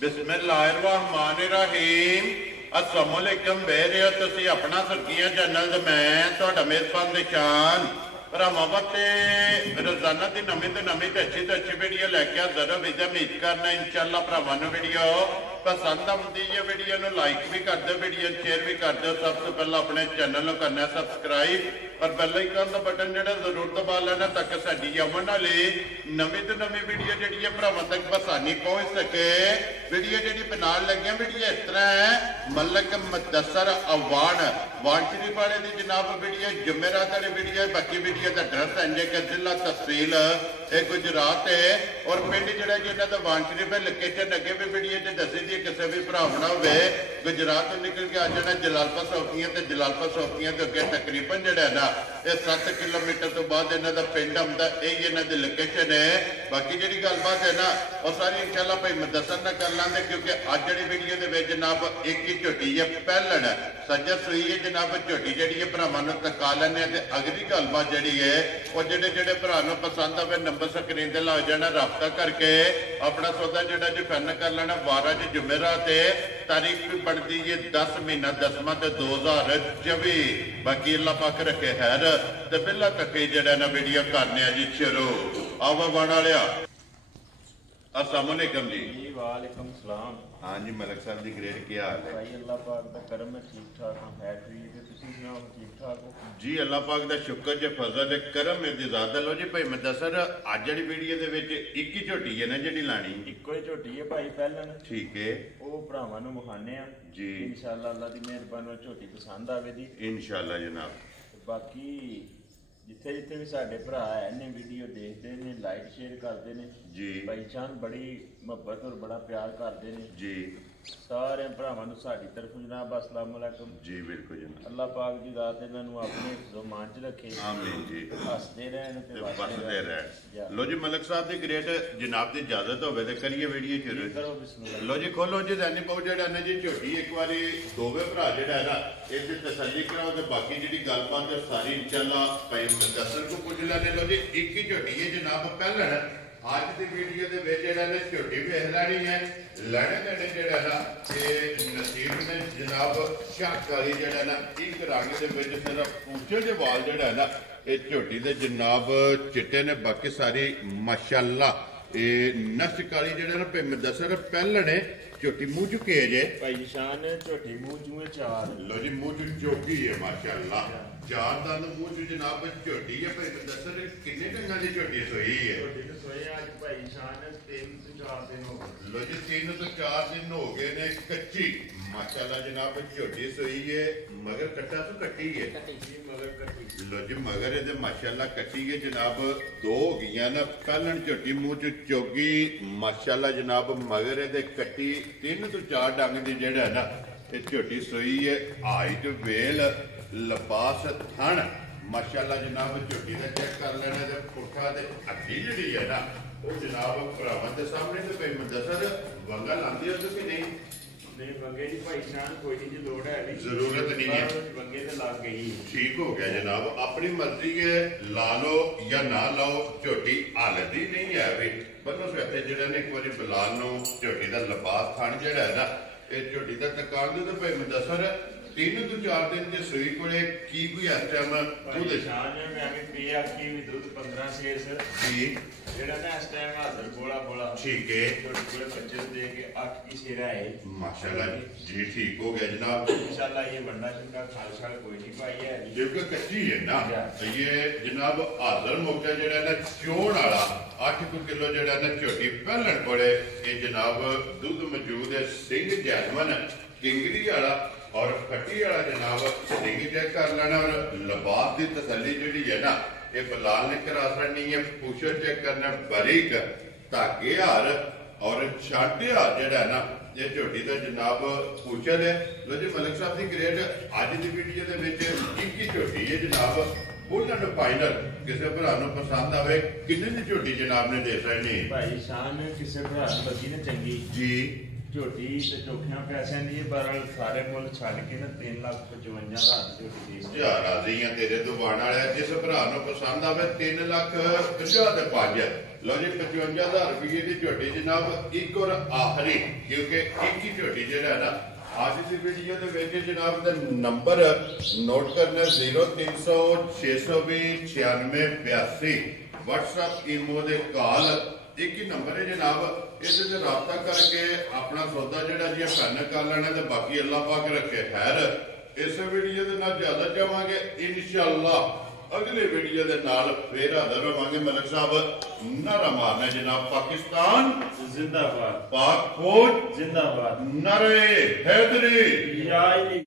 बिस्मिल्लाहिर्रहमानिर्रहीम। अस्सलामुअलैकुम बेरे हो तुसी अपना सरकिया चैनल ते मैं तुहाडा मेज़बान निशान भरावां वास्ते रोजाना की नवीं तो अच्छी वीडियो लैके हाज़र हो। उम्मीद करना इंशाअल्लाह भरावां नूं वीडियो पसंद आती है। वीडियो नूं लाइक भी कर दो, वीडियो शेयर भी कर दो। सब तो पहले अपने चैनल नूं करना सब्सक्राइब और बेल आइकन का बटन जो जरूर दबा लेना ताकि साडी आवन वाली नवीं तो नवीं वीडियो जी भरावां तक बसानी पहुँच सके। वीडियो जी बनाने लगे वीडियो इस तरह है, मलक मुदस्सर अवान वान शरीफ वाले की जनाब वीडियो जुमेरात वाली वीडियो। बाकी वीडियो का एड्रैस है कि जिला तहसील गुजरात है और पिंड जोड़ा जी इन्हों का वान शरीफ है। लोकेशन अगे भी वीडियो दसी दी किसी भी भरावना हो गुजरात तो निकल के आ जाना जलालपुर सौखियां तो जलालपुर सौखियां के अगे तकरीबन जोड़ा है ना ये 7 किलोमीटर तो बाद इन्हों का पिंड आता, यही इन्हों की लोकेशन है। बाकी जी गलबात है ना और सारी इंशाअल्लाह भाई मुदस्सर ना कर लेंगे क्योंकि अज जी वीडियो के जनाब एक ही झोटी है पहलन सज्जा सुई है जनाब झोटी जी भरावां नूं तका लैंदे ते अगली गलबात जी है और जेडे जेडे भरा नूं पसंद आवे नंबर स्क्रीन ते ला जाना, रब्ता करके अपना सौदा जोड़ा जी फाइनल कर लेना। 12 जुमेरात तारीख भी बनती है 10 महीना 10वां 2024। बाकी अल्लाह पाक रखे खैर ते बिल्ला तक जड़ा ना वीडियो करने जी शुरू। आवा बन वालिया अस्सलाम वालेकुम जी। वालेकुम सलाम। हाँ जी मलक साहब जी ग्रेड क्या हाल है? भाई अल्लाह पाक दा करम है, ठीक ठाक हूं। है ठीक है, तुसी सुनाओ ठीक ठाक हो? जी अल्लाह पाक दा शुक्र जे फजल है करम है दी ज़ात। लो जी भाई मुदस्सर अज वाली वीडियो दे विच एक ही झोटी है ना जी लानी? इक्को ही झोटी है भाई पहलन, ठीक है वो भरावां नूं विखाने आ जी इंशाअल्लाह। अल्लाह दी मेहरबानी नाल झोटी पसंद आवेगी इंशाअल्लाह जनाब। बाकी जिथे जिथे भी साडे भरा है ने वीडियो देखते ने, लाइक शेयर करते ने जी, भाईचान बड़ी मोहब्बत और बड़ा प्यार करते ने जी। सारे भरावां नूं साडी तरफों जनाब अस्सलाम वालेकुम जी बिल्कुल जनाब। अल्लाह पाक दी रात इन्हां नूं अपने हिफ्ज़ो मान च रखे, आमीन जी। हसदे रहन ते वसदे रहन। लो जी मलक साहब दी ग्रेट जनाब दी इजाजत होवे ते करिए वीडियो शुरू। करो बिस्मिल्लाह। लो जी खोलो जी दैनी पाओ जेड़ा ने जी झोटी एक बारी दोवे भरा जेड़ा है ना इस तसल्ली कराओ ते बाकी जी गलबात सारी इंशाअल्लाह भाई मुदस्सर को पूछ लेने। लो जी एक ही झोटी है जनाब पहलन आज की वीडियो के ने झोटी वेख लैनी है। लैने देने जोड़ा ना नसीब ने जनाब शाहकारी जोड़ा ना एक रंग के सिर्फ पूछे जो वाल जोड़ा है ना ये झोटी के जनाब चिट्टे ने, बाकी सारी माशाअल्लाह ये नश काली जोड़ा ना मुदस्सर पहलन है। झोटी मुंह चुके जे भाई शान झोटी मुंह चूहे चार। लो जी मुंह चौकी है माशाअल्लाह, चार दंद मुंह च जनाब झोटी है। भाई मुदस्सर किन्ने ढंगा की झोटी सोई है? आज भाई शान 3 से 4 दिन हो गए। लो जी 3 तो 4 दिन हो गए ने कच्ची माशाअल्लाह जनाब झोटी सोई है। मगर कट्टा तो कट्टी है मगर कट्टी। लो जी मगर ये माशाअल्लाह कट्टी है जनाब। 2 हो गई ना पहलन झोटी मुंह च चौकी माशाअल्लाह जनाब। मगर ये कट्टी 3 तो 4 डंग की जेड़ा है ना ये झोटी सोई है। हाइट वेल लबास थन माशाअल्लाह जनाब झोटी का चेक कर लेना ते पुरखा ते हड्डी जी है ना वो जनाब भरावां दे सामने तो भाई मुदस्सर वंगा लांदे हो कि नहीं? नहीं वंगे की भाई शान कोई नहीं लोड़ है नहीं, जरूरत नहीं है। वंगे तो लग गई ठीक हो गया जनाब, अपनी मर्जी है ला लो या ना लाओ, झोटी हालत ही नहीं है भी बनो स्वैते जेड़ा ने एक बार बुला लो। झोटी का लिबास खान जेड़ा है ना ये झोटी का तकान दे तो भाई मुदस्सर 3 तो 4 दिन के सुई को की कोई इस टाइम दूध शान मैं भी पिया की दूध 15 शेर से जी जेड़ा ना इस टाइम हाजिर बोला बोला ठीक है। छोटे छोटे बच्चे दे के 8 की शेरा है माशाअल्लाह जी ठीक हो गया जनाब। इंशाअल्लाह ये वंडा चुका खाल शाल कोई नहीं पाई है जबकि कच्ची है ना ये जनाब हाजिर मौका जेड़ा ना चोण वाला 8 किलो जेड़ा ना झोटी पहलन पड़े ये जनाब दूध मौजूद है। सिंह जैसमन किंगरी वाला और कट्टी वाला जनाब सिंह चेक कर लेना और लिबास की तसली जी है ना ये बलाल ने करा सकनी है। पूछो चेक करना बारीक धागे हार और छाटे हार जेड़ा है ना ये झोटी का जनाब पूछल है। लो जी मलिक साहब की ग्रेड अज की वीडियो के एक ही झोटी है जनाब बुलन फाइनल किसी भरा पसंद आवे किन्ने की झोटी जनाब ने दे सकनी? भाई शान किसी भरा लगी ना चंगी जी झोटी ते चोखियां पैसे दी पर सारे मुल छड़ के ना 3,55,000 झोटी दी यार राजी हैं तेरे तो बाण वाले जिस भरा पसंद आवे 3,50,000 ते 5 लो जी 55,000 रुपये की झोटी जनाब, एक और आखिरी, क्योंकि एक ही झोटी जो है ना आज इस वीडियो के विच जनाब दा नंबर नोट करना 0300 620 9682 व्हाट्सएप ईमो दे कॉल एक ही नंबर है जनाब, इस रबता करके अपना सौदा जड़ा जी फाइनल कर लेना ते बाकी अल्लाह पाक रखे खैर। इस वीडियो के नाल ज्यादा चाहांगे इंशाअल्लाह अगले वीडियो के नाल फिर हाजिर होवांगे। मलिक साहब नारा मारना जनाब, पाकिस्तान जिंदाबाद, पाक फौज जिंदाबाद, नारे हैदरी।